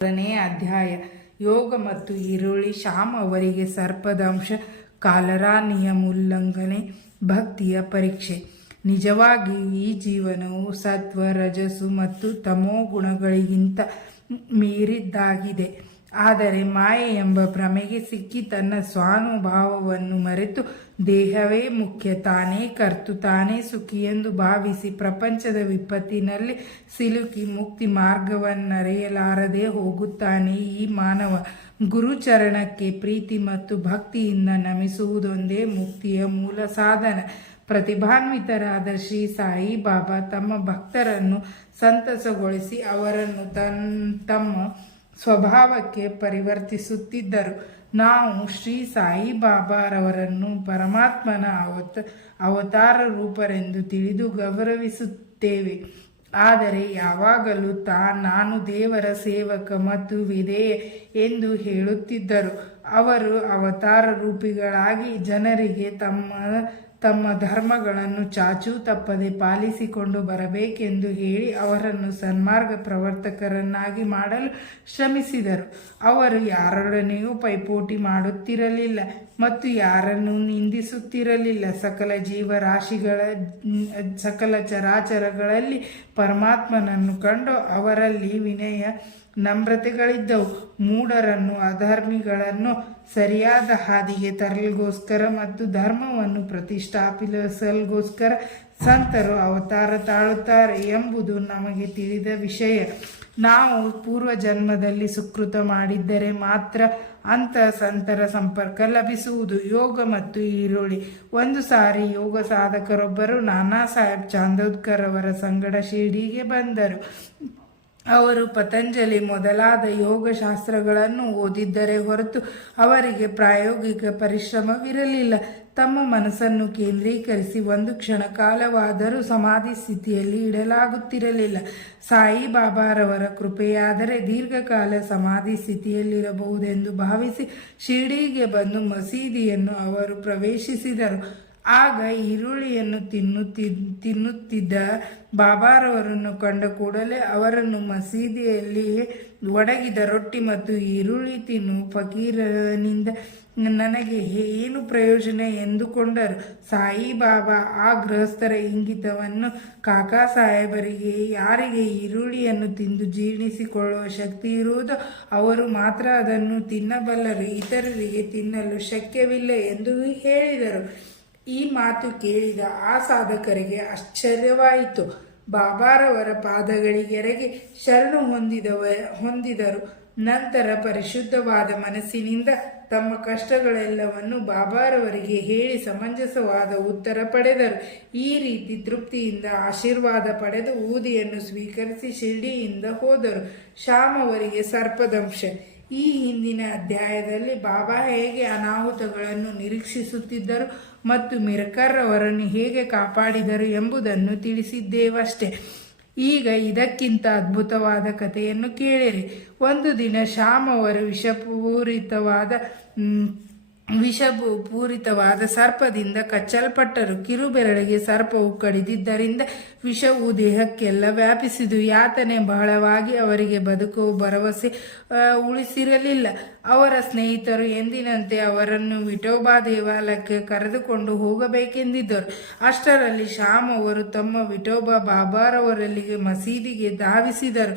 ನೇ ಅಧ್ಯಾಯ. ಯೋಗ ಮತ್ತು ಈರುಳ್ಳಿ. ಶ್ಯಾಮ್ ಅವರಿಗೆ ಸರ್ಪದಂಶ, ಕಾಲರಾ ನಿಯಮ ಉಲ್ಲಂಘನೆ, ಭಕ್ತಿಯ ಪರೀಕ್ಷೆ. ನಿಜವಾಗಿ ಈ ಜೀವನವು ಸತ್ವ, ರಜಸ್ಸು ಮತ್ತು ತಮೋ ಗುಣಗಳಿಗಿಂತ ಮೀರಿದ್ದಾಗಿದೆ. ಆದರೆ ಮಾಯೆ ಎಂಬ ಭ್ರಮೆಗೆ ಸಿಕ್ಕಿ ತನ್ನ ಸ್ವಾನುಭಾವವನ್ನು ಮರೆತು ದೇಹವೇ ಮುಖ್ಯ, ತಾನೇ ಕರ್ತು, ತಾನೇ ಸುಖಿ ಎಂದು ಭಾವಿಸಿ ಪ್ರಪಂಚದ ವಿಪತ್ತಿನಲ್ಲಿ ಸಿಲುಕಿ ಮುಕ್ತಿ ಮಾರ್ಗವನ್ನರಿಯಲಾರದೆ ಹೋಗುತ್ತಾನೆ ಈ ಮಾನವ. ಗುರುಚರಣಕ್ಕೆ ಪ್ರೀತಿ ಮತ್ತು ಭಕ್ತಿಯಿಂದ ನಮಿಸುವುದೊಂದೇ ಮುಕ್ತಿಯ ಮೂಲ ಸಾಧನ. ಪ್ರತಿಭಾನ್ವಿತರಾದ ಶ್ರೀ ಸಾಯಿ ಬಾಬಾ ತಮ್ಮ ಭಕ್ತರನ್ನು ಸಂತಸಗೊಳಿಸಿ ಅವರನ್ನು ತಮ್ಮ ಸ್ವಭಾವಕ್ಕೆ ಪರಿವರ್ತಿಸುತ್ತಿದ್ದರು. ನಾವು ಶ್ರೀ ಸಾಯಿ ಬಾಬಾರವರನ್ನು ಪರಮಾತ್ಮನ ಅವತಾರ ರೂಪರೆಂದು ತಿಳಿದು ಗೌರವಿಸುತ್ತೇವೆ. ಆದರೆ ಯಾವಾಗಲೂ ನಾನು ದೇವರ ಸೇವಕ ಮತ್ತು ವಿಧೇಯ ಎಂದು ಹೇಳುತ್ತಿದ್ದರು. ಅವರು ಅವತಾರ ರೂಪಿಗಳಾಗಿ ಜನರಿಗೆ ತಮ್ಮ ಧರ್ಮಗಳನ್ನು ಚಾಚೂ ತಪ್ಪದೆ ಪಾಲಿಸಿಕೊಂಡು ಬರಬೇಕೆಂದು ಹೇಳಿ ಅವರನ್ನು ಸನ್ಮಾರ್ಗ ಪ್ರವರ್ತಕರನ್ನಾಗಿ ಮಾಡಲು ಶ್ರಮಿಸಿದರು. ಅವರು ಯಾರೊಡನೆಯೂ ಪೈಪೋಟಿ ಮಾಡುತ್ತಿರಲಿಲ್ಲ ಮತ್ತು ಯಾರನ್ನು ನಿಂದಿಸುತ್ತಿರಲಿಲ್ಲ. ಸಕಲ ಚರಾಚರಗಳಲ್ಲಿ ಪರಮಾತ್ಮನನ್ನು ಕಂಡು ಅವರಲ್ಲಿ ವಿನಯ ನಮ್ರತೆಗಳಿದ್ದವು. ಮೂಢರನ್ನು, ಅಧರ್ಮಿಗಳನ್ನು ಸರಿಯಾದ ಹಾದಿಗೆ ತರಲಿಗೋಸ್ಕರ ಮತ್ತು ಧರ್ಮವನ್ನು ಪ್ರತಿಷ್ಠಾಪಿಸಲಿಗೋಸ್ಕರ ಸಂತರು ಅವತಾರ ತಾಳುತ್ತಾರೆ ಎಂಬುದು ನಮಗೆ ತಿಳಿದ ವಿಷಯ. ನಾವು ಪೂರ್ವಜನ್ಮದಲ್ಲಿ ಸುಕೃತ ಮಾಡಿದ್ದರೆ ಮಾತ್ರ ಅಂಥ ಸಂತರ ಸಂಪರ್ಕ ಲಭಿಸುವುದು. ಯೋಗ ಮತ್ತು ಈರುಳ್ಳಿ. ಒಂದು ಸಾರಿ ಯೋಗ ಸಾಧಕರೊಬ್ಬರು ನಾನಾ ಸಾಹೇಬ್ ಚಾಂದೋದ್ಕರ್ ಅವರ ಸಂಗಡ ಶಿರ್ಡಿಗೆ ಬಂದರು. ಅವರು ಪತಂಜಲಿ ಮೊದಲಾದ ಯೋಗಶಾಸ್ತ್ರಗಳನ್ನು ಓದಿದ್ದರೆ ಹೊರತು ಅವರಿಗೆ ಪ್ರಾಯೋಗಿಕ ಪರಿಶ್ರಮವಿರಲಿಲ್ಲ. ತಮ್ಮ ಮನಸ್ಸನ್ನು ಕೇಂದ್ರೀಕರಿಸಿ ಒಂದು ಕ್ಷಣಕಾಲವಾದರೂ ಸಮಾಧಿ ಸ್ಥಿತಿಯಲ್ಲಿ ಇಡಲಾಗುತ್ತಿರಲಿಲ್ಲ. ಸಾಯಿ ಬಾಬಾರವರ ಕೃಪೆಯಾದರೆ ದೀರ್ಘಕಾಲ ಸಮಾಧಿ ಸ್ಥಿತಿಯಲ್ಲಿರಬಹುದೆಂದು ಭಾವಿಸಿ ಶಿರ್ಡಿಗೆ ಬಂದು ಮಸೀದಿಯನ್ನು ಅವರು ಪ್ರವೇಶಿಸಿದರು. ಆಗ ಈರುಳ್ಳಿಯನ್ನು ತಿನ್ನುತ್ತಿದ್ದ ಬಾಬಾರವರನ್ನು ಕಂಡ ಕೂಡಲೇ ಅವರನ್ನು ಮಸೀದಿಯಲ್ಲಿ ಒಡಗಿದ ರೊಟ್ಟಿ ಮತ್ತು ಈರುಳ್ಳಿ ತಿನ್ನು ಫಕೀರನಿಂದ ನನಗೆ ಏನು ಪ್ರಯೋಜನ ಎಂದುಕೊಂಡರು. ಸಾಯಿಬಾಬಾ ಆ ಗೃಹಸ್ಥರ ಇಂಗಿತವನ್ನು ಕಾಕಾ ಸಾಹೇಬರಿಗೆ, ಯಾರಿಗೆ ಈರುಳ್ಳಿಯನ್ನು ತಿಂದು ಜೀರ್ಣಿಸಿಕೊಳ್ಳುವ ಶಕ್ತಿ ಇರುವುದೋ ಅವರು ಮಾತ್ರ ಅದನ್ನು ತಿನ್ನಬಲ್ಲರು, ಇತರರಿಗೆ ತಿನ್ನಲು ಶಕ್ಯವಿಲ್ಲ ಎಂದು ಹೇಳಿದರು. ಈ ಮಾತು ಕೇಳಿದ ಆ ಸಾಧಕರಿಗೆ ಆಶ್ಚರ್ಯವಾಯಿತು. ಬಾಬಾರವರ ಪಾದಗಳಿಗೆರಗಿ ಶರಣು ಹೊಂದಿದರು. ನಂತರ ಪರಿಶುದ್ಧವಾದ ಮನಸ್ಸಿನಿಂದ ತಮ್ಮ ಕಷ್ಟಗಳೆಲ್ಲವನ್ನು ಬಾಬಾರವರಿಗೆ ಹೇಳಿ ಸಮಂಜಸವಾದ ಉತ್ತರ ಪಡೆದರು. ಈ ರೀತಿ ತೃಪ್ತಿಯಿಂದ ಆಶೀರ್ವಾದ ಪಡೆದು ಊದಿಯನ್ನು ಸ್ವೀಕರಿಸಿ ಶಿರ್ಡಿಯಿಂದ ಹೋದರು. ಶ್ಯಾಮ್ ಅವರಿಗೆ ಸರ್ಪದಂಶ. ಈ ಹಿಂದಿನ ಅಧ್ಯಾಯದಲ್ಲಿ ಬಾಬಾ ಹೇಗೆ ಅನಾಹುತಗಳನ್ನು ನಿರೀಕ್ಷಿಸುತ್ತಿದ್ದರು ಮತ್ತು ಮಿರ್ಕರ್ ಅವರನ್ನು ಹೇಗೆ ಕಾಪಾಡಿದರು ಎಂಬುದನ್ನು ತಿಳಿಸಿದ್ದೇವಷ್ಟೇ. ಈಗ ಇದಕ್ಕಿಂತ ಅದ್ಭುತವಾದ ಕಥೆಯನ್ನು ಕೇಳಿರಿ. ಒಂದು ದಿನ ಶ್ಯಾಮ್ ಅವರು ವಿಷಪೂರಿತವಾದ ಸರ್ಪದಿಂದ ಕಚ್ಚಲ್ಪಟ್ಟರು. ಕಿರುಬೆರಳಿಗೆ ಸರ್ಪವು ಕಡಿದಿದ್ದರಿಂದ ವಿಷವು ದೇಹಕ್ಕೆಲ್ಲ ವ್ಯಾಪಿಸಿದು. ಯಾತನೆ ಬಹಳವಾಗಿ ಅವರಿಗೆ ಬದುಕುವ ಭರವಸೆ ಉಳಿಸಿರಲಿಲ್ಲ. ಅವರ ಸ್ನೇಹಿತರು ಎಂದಿನಂತೆ ಅವರನ್ನು ವಿಠೋಬಾ ದೇವಾಲಯಕ್ಕೆ ಕರೆದುಕೊಂಡು ಹೋಗಬೇಕೆಂದಿದ್ದರು. ಅಷ್ಟರಲ್ಲಿ ಶ್ಯಾಮ್ ಅವರು ತಮ್ಮ ವಿಠೋಬಾ ಬಾಬಾರವರಲ್ಲಿಗೆ ಮಸೀದಿಗೆ ಧಾವಿಸಿದರು.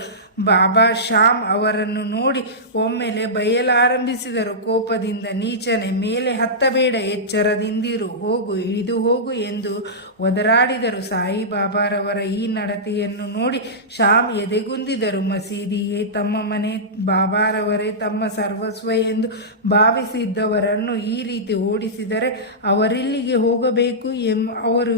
ಬಾಬಾ ಶ್ಯಾಮ್ ಅವರನ್ನು ನೋಡಿ ಒಮ್ಮೆಲೆ ಬೈಯಲಾರಂಭಿಸಿದರು. ಕೋಪದಿಂದ, ನೀಚನೆ, ಮೇಲೆ ಹತ್ತಬೇಡ, ಎಚ್ಚರದಿಂದಿರು, ಹೋಗು, ಇಳಿದು ಹೋಗು ಎಂದು ಒದರಾಡಿದರು. ಸಾಯಿ ಬಾಬಾರವರ ಈ ನಡತೆಯನ್ನು ನೋಡಿ ಶ್ಯಾಮ್ ಎದೆಗುಂದಿದರು. ಮಸೀದಿಯೇ ತಮ್ಮ ಮನೆ, ಬಾಬಾರವರೇ ತಮ್ಮ ಸರ್ವಸ್ವ ಎಂದು ಭಾವಿಸಿದ್ದವರನ್ನು ಈ ರೀತಿ ಓಡಿಸಿದರೆ ಅವರಿಲ್ಲಿಗೆ ಹೋಗಬೇಕು ಅವರು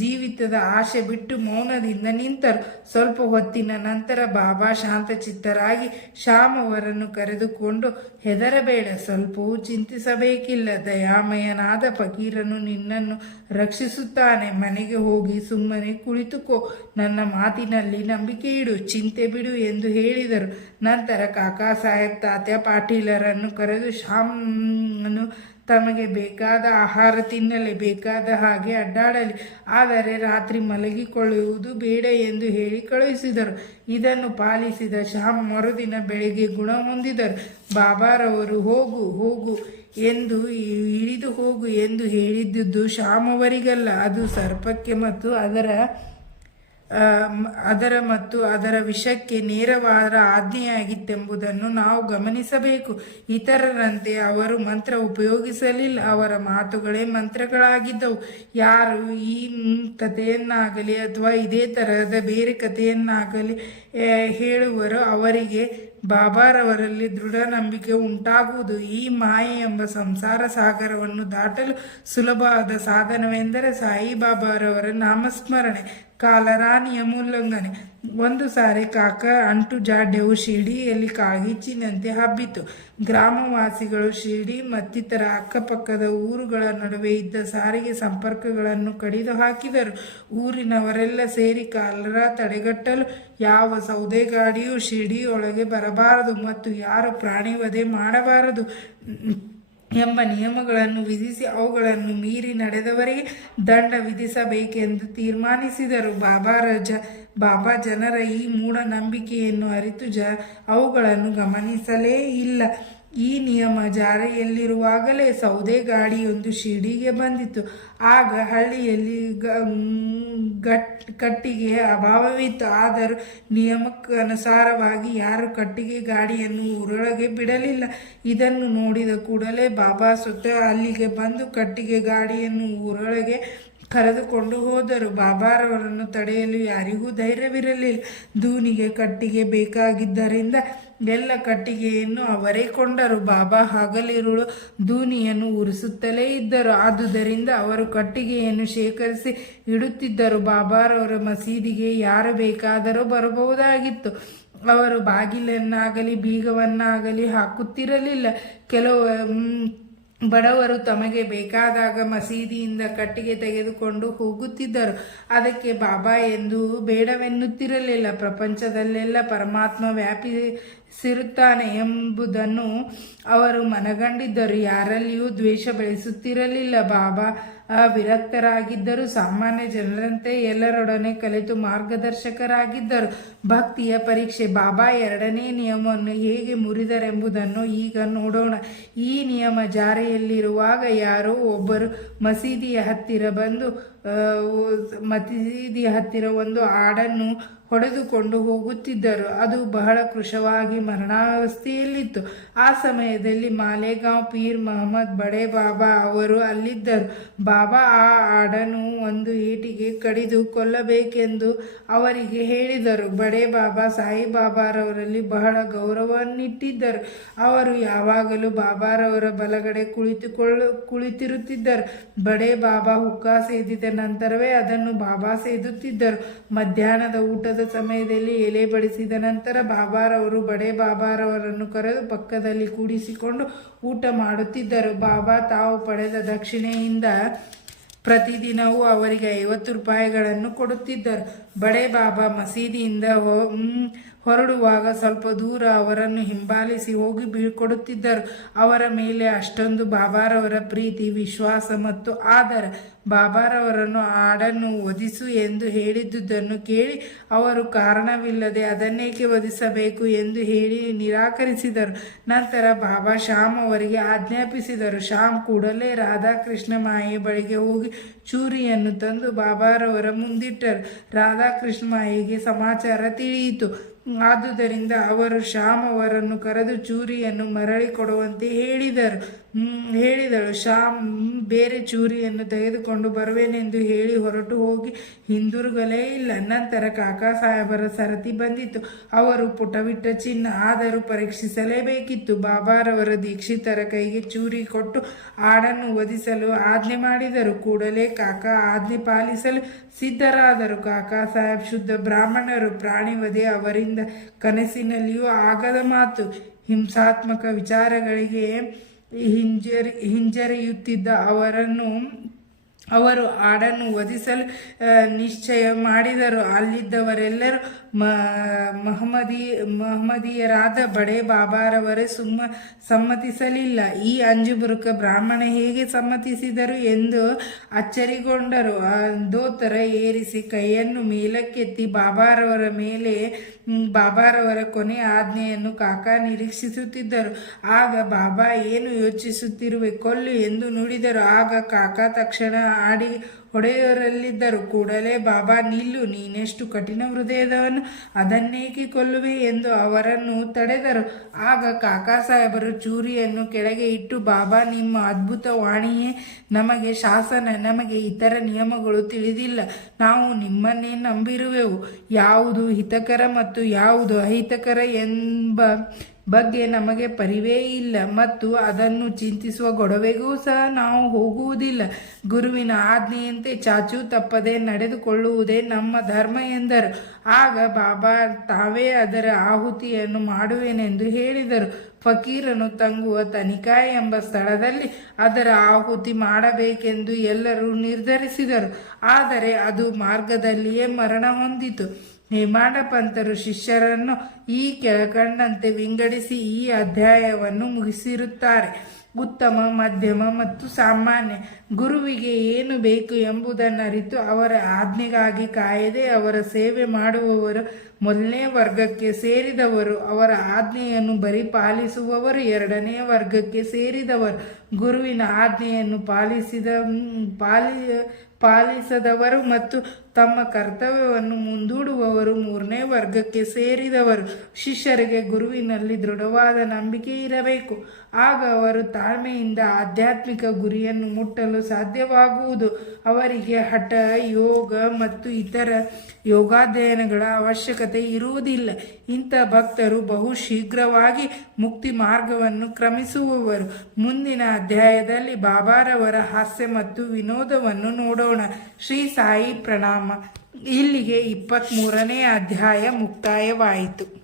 ಜೀವಿತದ ಆಶೆ ಬಿಟ್ಟು ಮೌನದಿಂದ ನಿಂತರು. ಸ್ವಲ್ಪ ಹೊತ್ತಿನ ನಂತರ ಬಾಬಾ ಶಾಂತಚಿತ್ತರಾಗಿ ಶ್ಯಾಮ್ ಅವರನ್ನು ಕರೆದುಕೊಂಡು, ಹೆದರಬೇಡ, ಸ್ವಲ್ಪವೂ ಚಿಂತಿಸಬೇಕಿಲ್ಲ, ದಯಾಮಯನಾದ ಫಕೀರನು ನಿನ್ನನ್ನು ರಕ್ಷಿಸುತ್ತಾನೆ. ಮನೆಗೆ ಹೋಗಿ ಸುಮ್ಮನೆ ಕುಳಿತುಕೋ, ನನ್ನ ಮಾತಿನಲ್ಲಿ ನಂಬಿಕೆ ಇಡು, ಚಿಂತೆ ಬಿಡು ಎಂದು ಹೇಳಿದರು. ನಂತರ ಕಾಕಾ ಸಾಹೇಬ್ ತಾತ್ಯಾ ಪಾಟೀಲರನ್ನು ಕರೆದು ಶ್ಯಾಮ್ನು ತಮಗೆ ಬೇಕಾದ ಆಹಾರ ತಿನ್ನಲಿ, ಬೇಕಾದ ಹಾಗೆ ಅಡ್ಡಾಡಲಿ, ಆದರೆ ರಾತ್ರಿ ಮಲಗಿಕೊಳ್ಳುವುದು ಬೇಡ ಎಂದು ಹೇಳಿ ಕಳುಹಿಸಿದರು. ಇದನ್ನು ಪಾಲಿಸಿದ ಶ್ಯಾಮ್ ಮರುದಿನ ಬೆಳಿಗ್ಗೆ ಗುಣ ಹೊಂದಿದರು. ಬಾಬಾರವರು ಹೋಗು ಹೋಗು ಎಂದು ಇಳಿದು ಹೋಗು ಎಂದು ಹೇಳಿದ್ದುದು ಶ್ಯಾಮ್ ಅವರಿಗಲ್ಲ, ಅದು ಸರ್ಪಕ್ಕೆ ಮತ್ತು ಅದರ ವಿಷಕ್ಕೆ ನೇರವಾದ ಆಜ್ಞೆಯಾಗಿತ್ತೆಂಬುದನ್ನು ನಾವು ಗಮನಿಸಬೇಕು. ಇತರರಂತೆ ಅವರು ಮಂತ್ರ ಉಪಯೋಗಿಸಲಿಲ್ಲ, ಅವರ ಮಾತುಗಳೇ ಮಂತ್ರಗಳಾಗಿದ್ದವು. ಯಾರು ಈ ಕಥೆಯನ್ನಾಗಲಿ ಅಥವಾ ಇದೇ ತರಹದ ಬೇರೆ ಕಥೆಯನ್ನಾಗಲಿ ಹೇಳುವರೋ ಅವರಿಗೆ ಬಾಬಾರವರಲ್ಲಿ ದೃಢ ನಂಬಿಕೆ ಉಂಟಾಗುವುದು. ಈ ಮಾಯೆ ಎಂಬ ಸಂಸಾರ ಸಾಗರವನ್ನು ದಾಟಲು ಸುಲಭವಾದ ಸಾಧನವೆಂದರೆ ಸಾಯಿಬಾಬಾರವರ ನಾಮಸ್ಮರಣೆ, ಕಾಲರಾನಿಯ ಉಲ್ಲಂಘನೆ. ಒಂದು ಸಾರಿ ಕಾಕ ಅಂಟು ಜಾಡ್ಯವು ಶಿರ್ಡಿಯಲ್ಲಿ ಕಾಗಿಚ್ಚಿನಂತೆ ಹಬ್ಬಿತು. ಗ್ರಾಮವಾಸಿಗಳು ಶಿರ್ಡಿ ಮತ್ತಿತರ ಅಕ್ಕಪಕ್ಕದ ಊರುಗಳ ನಡುವೆ ಇದ್ದ ಸಾರಿಗೆ ಸಂಪರ್ಕಗಳನ್ನು ಕಡಿದು ಹಾಕಿದರು. ಊರಿನವರೆಲ್ಲ ಸೇರಿ ಕಾಲರ ತಡೆಗಟ್ಟಲು ಯಾವ ಸೌದೆಗಾಡಿಯೂ ಶಿರ್ಡಿಯೊಳಗೆ ಬರಬಾರದು ಮತ್ತು ಯಾರು ಪ್ರಾಣಿ ವಧೆ ಮಾಡಬಾರದು ಎಂಬ ನಿಯಮಗಳನ್ನು ವಿಧಿಸಿ ಅವುಗಳನ್ನು ಮೀರಿ ನಡೆದವರಿಗೆ ದಂಡ ವಿಧಿಸಬೇಕೆಂದು ತೀರ್ಮಾನಿಸಿದರು. ಬಾಬಾ ಜನರ ಈ ಮೂಢನಂಬಿಕೆಯನ್ನು ಅರಿತು ಅವುಗಳನ್ನು ಗಮನಿಸಲೇ ಇಲ್ಲ. ಈ ನಿಯಮ ಜಾರಿಯಲ್ಲಿರುವಾಗಲೇ ಸೌದೆ ಗಾಡಿಯೊಂದು ಶಿರ್ಡಿಗೆ ಬಂದಿತು. ಆಗ ಹಳ್ಳಿಯಲ್ಲಿ ಕಟ್ಟಿಗೆಯ ಅಭಾವವಿತ್ತು. ಆದರೂ ನಿಯಮಕ್ಕನುಸಾರವಾಗಿ ಯಾರು ಕಟ್ಟಿಗೆ ಗಾಡಿಯನ್ನು ಊರೊಳಗೆ ಬಿಡಲಿಲ್ಲ. ಇದನ್ನು ನೋಡಿದ ಕೂಡಲೇ ಬಾಬಾ ಸ್ವತಃ ಅಲ್ಲಿಗೆ ಬಂದು ಕಟ್ಟಿಗೆ ಗಾಡಿಯನ್ನು ಊರೊಳಗೆ ಕರೆದುಕೊಂಡು ಹೋದರು. ಬಾಬಾರವರನ್ನು ತಡೆಯಲು ಯಾರಿಗೂ ಧೈರ್ಯವಿರಲಿಲ್ಲ. ದೂನಿಗೆ ಕಟ್ಟಿಗೆ ಬೇಕಾಗಿದ್ದರಿಂದ ಎಲ್ಲ ಕಟ್ಟಿಗೆಯನ್ನು ಅವರೇ ಕೊಂಡರು. ಬಾಬಾ ಹಗಲಿರುಳು ದೂನಿಯನ್ನು ಉರಿಸುತ್ತಲೇ ಇದ್ದರು. ಆದುದರಿಂದ ಅವರು ಕಟ್ಟಿಗೆಯನ್ನು ಶೇಖರಿಸಿ ಇಡುತ್ತಿದ್ದರು. ಬಾಬಾರವರ ಮಸೀದಿಗೆ ಯಾರು ಬೇಕಾದರೂ ಬರಬಹುದಾಗಿತ್ತು. ಅವರು ಬಾಗಿಲನ್ನಾಗಲಿ ಬೀಗವನ್ನಾಗಲಿ ಹಾಕುತ್ತಿರಲಿಲ್ಲ. ಕೆಲವು ಬಡವರು ತಮಗೆ ಬೇಕಾದಾಗ ಮಸೀದಿಯಿಂದ ಕಟ್ಟಿಗೆ ತೆಗೆದುಕೊಂಡು ಹೋಗುತ್ತಿದ್ದರು. ಅದಕ್ಕೆ ಬಾಬಾ ಎಂದು ಬೇಡವೆನ್ನುತ್ತಿರಲಿಲ್ಲ. ಪ್ರಪಂಚದಲ್ಲೆಲ್ಲ ಪರಮಾತ್ಮ ವ್ಯಾಪಿಸಿರುತ್ತಾನೆ ಎಂಬುದನ್ನು ಅವರು ಮನಗಂಡಿದ್ದರು. ಯಾರಲ್ಲಿಯೂ ದ್ವೇಷ ಬೆಳೆಸುತ್ತಿರಲಿಲ್ಲ. ಬಾಬಾ ವಿರಕ್ತರಾಗಿದ್ದರು. ಸಾಮಾನ್ಯ ಜನರಂತೆ ಎಲ್ಲರೊಡನೆ ಕಲಿತು ಮಾರ್ಗದರ್ಶಕರಾಗಿದ್ದರು. ಭಕ್ತಿಯ ಪರೀಕ್ಷೆ. ಬಾಬಾ ಎರಡನೇ ನಿಯಮವನ್ನು ಹೇಗೆ ಮುರಿದರೆಂಬುದನ್ನು ಈಗ ನೋಡೋಣ. ಈ ನಿಯಮ ಜಾರಿಯಲ್ಲಿರುವಾಗ ಯಾರೋ ಒಬ್ಬರು ಮಸೀದಿಯ ಹತ್ತಿರ ಒಂದು ಆಡನ್ನು ಹೊಡೆದುಕೊಂಡು ಹೋಗುತ್ತಿದ್ದರು. ಅದು ಬಹಳ ಕೃಶವಾಗಿ ಮರಣಾವಸ್ಥೆಯಲ್ಲಿತ್ತು. ಆ ಸಮಯದಲ್ಲಿ ಮಾಲೇಗಾಂವ್ ಪೀರ್ ಮೊಹಮ್ಮದ್ ಬಡೆ ಬಾಬಾ ಅವರು ಅಲ್ಲಿದ್ದರು. ಬಾಬಾ ಆ ಆಡನ್ನು ಒಂದು ಏಟಿಗೆ ಕಡಿದು ಕೊಲ್ಲಬೇಕೆಂದು ಅವರಿಗೆ ಹೇಳಿದರು. ಬಡೆ ಬಾಬಾ ಸಾಯಿಬಾಬಾರವರಲ್ಲಿ ಬಹಳ ಗೌರವವನ್ನಿಟ್ಟಿದ್ದರು. ಅವರು ಯಾವಾಗಲೂ ಬಾಬಾರವರ ಬಲಗಡೆ ಕುಳಿತಿರುತ್ತಿದ್ದರು. ಬಡೆ ಬಾಬಾ ಹುಕ್ಕಾ ಸೇದಿದ ನಂತರವೇ ಅದನ್ನು ಬಾಬಾ ಸೇದುತ್ತಿದ್ದರು. ಮಧ್ಯಾಹ್ನದ ಊಟದ ಸಮಯದಲ್ಲಿ ಎಲೆ ಬಡಿಸಿದ ನಂತರ ಬಾಬಾರವರು ಬಡೆ ಬಾಬಾರವರನ್ನು ಕರೆದು ಪಕ್ಕದಲ್ಲಿ ಕೂಡಿಸಿಕೊಂಡು ಊಟ ಮಾಡುತ್ತಿದ್ದರು. ಬಾಬಾ ತಾವು ಪಡೆದ ದಕ್ಷಿಣೆಯಿಂದ ಪ್ರತಿದಿನವೂ ಅವರಿಗೆ 50 ರೂಪಾಯಿಗಳನ್ನು ಕೊಡುತ್ತಿದ್ದರು. ಬಡೆ ಬಾಬಾ ಮಸೀದಿಯಿಂದ ಹೊರಡುವಾಗ ಸ್ವಲ್ಪ ದೂರ ಅವರನ್ನು ಹಿಂಬಾಲಿಸಿ ಹೋಗಿ ಬೀಳ್ಕೊಡುತ್ತಿದ್ದರು. ಅವರ ಮೇಲೆ ಅಷ್ಟೊಂದು ಬಾಬಾರವರ ಪ್ರೀತಿ, ವಿಶ್ವಾಸ ಮತ್ತು ಆದರ. ಬಾಬಾರವರನ್ನು ಆಡನ್ನು ವಧಿಸು ಎಂದು ಹೇಳಿದ್ದುದನ್ನು ಕೇಳಿ ಅವರು ಕಾರಣವಿಲ್ಲದೆ ಅದನ್ನೇಕೆ ವಧಿಸಬೇಕು ಎಂದು ಹೇಳಿ ನಿರಾಕರಿಸಿದರು. ನಂತರ ಬಾಬಾ ಶ್ಯಾಮ್ ಅವರಿಗೆ ಆಜ್ಞಾಪಿಸಿದರು. ಶ್ಯಾಮ್ ಕೂಡಲೇ ರಾಧಾಕೃಷ್ಣ ಮಾಯೆ ಬಳಿಗೆ ಹೋಗಿ ಚೂರಿಯನ್ನು ತಂದು ಬಾಬಾರವರ ಮುಂದಿಟ್ಟರು. ರಾಧಾಕೃಷ್ಣ ಮಾಯೆಗೆ ಸಮಾಚಾರ ತಿಳಿಯಿತು. ಆದುದರಿಂದ ಅವರು ಶ್ಯಾಮ್ ಅವರನ್ನು ಕರೆದು ಚೂರಿಯನ್ನು ಮರಳಿ ಕೊಡುವಂತೆ ಹೇಳಿದಳು. ಶ್ಯಾಮ್ ಬೇರೆ ಚೂರಿಯನ್ನು ತೆಗೆದುಕೊಂಡು ಬರುವೆನೆಂದು ಹೇಳಿ ಹೊರಟು ಹೋಗಿ ಹಿಂದಿರುಗಲೇ ಇಲ್ಲ. ನಂತರ ಕಾಕಾ ಸಾಹೇಬರ ಸರತಿ ಬಂದಿತು. ಅವರು ಪುಟವಿಟ್ಟ ಚಿನ್ನ, ಆದರೂ ಪರೀಕ್ಷಿಸಲೇಬೇಕಿತ್ತು. ಬಾಬಾರವರ ದೀಕ್ಷಿತರ ಕೈಗೆ ಚೂರಿ ಕೊಟ್ಟು ಆಡನ್ನು ವಧಿಸಲು ಆಜ್ಞೆ ಮಾಡಿದರು. ಕೂಡಲೇ ಕಾಕಾ ಆಜ್ಞೆ ಪಾಲಿಸಲು ಸಿದ್ಧರಾದರು. ಕಾಕಾ ಸಾಹೇಬ್ ಶುದ್ಧ ಬ್ರಾಹ್ಮಣರು. ಪ್ರಾಣಿ ವಧೆ ಅವರಿಂದ ಕನಸಿನಲ್ಲಿಯೂ ಆಗದ ಮಾತು. ಹಿಂಸಾತ್ಮಕ ವಿಚಾರಗಳಿಗೆ ಹಿಂಜರಿಯುತ್ತಿದ್ದ ಅವರು ಆಡನ್ನು ವಧಿಸಲು ನಿಶ್ಚಯ ಮಾಡಿದರು. ಅಲ್ಲಿದ್ದವರೆಲ್ಲರೂ ಮಹಮ್ಮದೀಯರಾದ ಬಡೆ ಬಾಬಾರವರೇ ಸಮ್ಮತಿಸಲಿಲ್ಲ. ಈ ಅಂಜುಬುರುಕ ಬ್ರಾಹ್ಮಣ ಹೇಗೆ ಸಮ್ಮತಿಸಿದರು ಎಂದು ಅಚ್ಚರಿಗೊಂಡರು. ದೋತರ ಏರಿಸಿ ಕೈಯನ್ನು ಮೇಲಕ್ಕೆತ್ತಿ ಬಾಬಾರವರ ಕೊನೆ ಆಜ್ಞೆಯನ್ನು ಕಾಕಾ ನಿರೀಕ್ಷಿಸುತ್ತಿದ್ದರು. ಆಗ ಬಾಬಾ ಏನು ಯೋಚಿಸುತ್ತಿರುವೆ, ಕೊಲ್ಲು ಎಂದು ನುಡಿದರು. ಆಗ ಕಾಕಾ ತಕ್ಷಣ ಆಡಿ ಹೊಡೆಯವರಲ್ಲಿದ್ದರು. ಕೂಡಲೇ ಬಾಬಾ, ನಿಲ್ಲು, ನೀನೆಷ್ಟು ಕಠಿಣ ಹೃದಯದವನು, ಅದನ್ನೇಕೆ ಕೊಲ್ಲುವೆ ಎಂದು ಅವರನ್ನು ತಡೆದರು. ಆಗ ಕಾಕಾ ಸಾಹೇಬರು ಚೂರಿಯನ್ನು ಕೆಳಗೆ ಇಟ್ಟು, ಬಾಬಾ, ನಿಮ್ಮ ಅದ್ಭುತ ವಾಣಿಯೇ ನಮಗೆ ಶಾಸನ. ನಮಗೆ ಇತರ ನಿಯಮಗಳು ತಿಳಿದಿಲ್ಲ. ನಾವು ನಿಮ್ಮನ್ನೇ ನಂಬಿರುವೆವು. ಯಾವುದು ಹಿತಕರ ಮತ್ತು ಯಾವುದು ಅಹಿತಕರ ಎಂಬ ಬಗ್ಗೆ ನಮಗೆ ಪರಿವೇ ಇಲ್ಲ ಮತ್ತು ಅದನ್ನು ಚಿಂತಿಸುವ ಗೊಡವೆಗೂ ಸಹ ನಾವು ಹೋಗುವುದಿಲ್ಲ. ಗುರುವಿನ ಆಜ್ಞೆಯಂತೆ ಚಾಚೂ ತಪ್ಪದೆ ನಡೆದುಕೊಳ್ಳುವುದೇ ನಮ್ಮ ಧರ್ಮ ಎಂದರು. ಆಗ ಬಾಬಾ ತಾವೇ ಅದರ ಆಹುತಿಯನ್ನು ಮಾಡುವೆನೆಂದು ಹೇಳಿದರು. ಫಕೀರನು ತಂಗುವ ತನಿಖಾ ಎಂಬ ಸ್ಥಳದಲ್ಲಿ ಅದರ ಆಹುತಿ ಮಾಡಬೇಕೆಂದು ಎಲ್ಲರೂ ನಿರ್ಧರಿಸಿದರು. ಆದರೆ ಅದು ಮಾರ್ಗದಲ್ಲಿಯೇ ಮರಣ ಹೊಂದಿತು. ಹೇಮಾಡ ಪಂತರು ಶಿಷ್ಯರನ್ನು ಈ ಕೆಳಕಂಡಂತೆ ವಿಂಗಡಿಸಿ ಈ ಅಧ್ಯಾಯವನ್ನು ಮುಗಿಸಿರುತ್ತಾರೆ. ಉತ್ತಮ, ಮಧ್ಯಮ ಮತ್ತು ಸಾಮಾನ್ಯ. ಗುರುವಿಗೆ ಏನು ಬೇಕು ಎಂಬುದನ್ನರಿತು ಅವರ ಆಜ್ಞೆಗಾಗಿ ಕಾಯದೆ ಅವರ ಸೇವೆ ಮಾಡುವವರು ಮೊದಲನೇ ವರ್ಗಕ್ಕೆ ಸೇರಿದವರು. ಅವರ ಆಜ್ಞೆಯನ್ನು ಬರೀ ಪಾಲಿಸುವವರು ಎರಡನೇ ವರ್ಗಕ್ಕೆ ಸೇರಿದವರು. ಗುರುವಿನ ಆಜ್ಞೆಯನ್ನು ಪಾಲಿಸದವರು ಮತ್ತು ತಮ್ಮ ಕರ್ತವ್ಯವನ್ನು ಮುಂದೂಡುವವರು ಮೂರನೇ ವರ್ಗಕ್ಕೆ ಸೇರಿದವರು. ಶಿಷ್ಯರಿಗೆ ಗುರುವಿನಲ್ಲಿ ದೃಢವಾದ ನಂಬಿಕೆ ಇರಬೇಕು. ಆಗ ಅವರು ತಾಳ್ಮೆಯಿಂದ ಆಧ್ಯಾತ್ಮಿಕ ಗುರಿಯನ್ನು ಮುಟ್ಟಲು ಸಾಧ್ಯವಾಗುವುದು. ಅವರಿಗೆ ಹಠ, ಯೋಗ ಮತ್ತು ಇತರ ಯೋಗಾಧ್ಯಯನಗಳ ಅವಶ್ಯಕತೆ ಇರುವುದಿಲ್ಲ. ಇಂಥ ಭಕ್ತರು ಬಹು ಶೀಘ್ರವಾಗಿ ಮುಕ್ತಿ ಮಾರ್ಗವನ್ನು ಕ್ರಮಿಸುವವರು. ಮುಂದಿನ ಅಧ್ಯಾಯದಲ್ಲಿ ಬಾಬಾರವರ ಹಾಸ್ಯ ಮತ್ತು ವಿನೋದವನ್ನು ನೋಡೋಣ. ಶ್ರೀ ಸಾಯಿ ಪ್ರಣಾಮ. ಇಲ್ಲಿಗೆ 23ನೇ ಅಧ್ಯಾಯ ಮುಕ್ತಾಯವಾಯಿತು.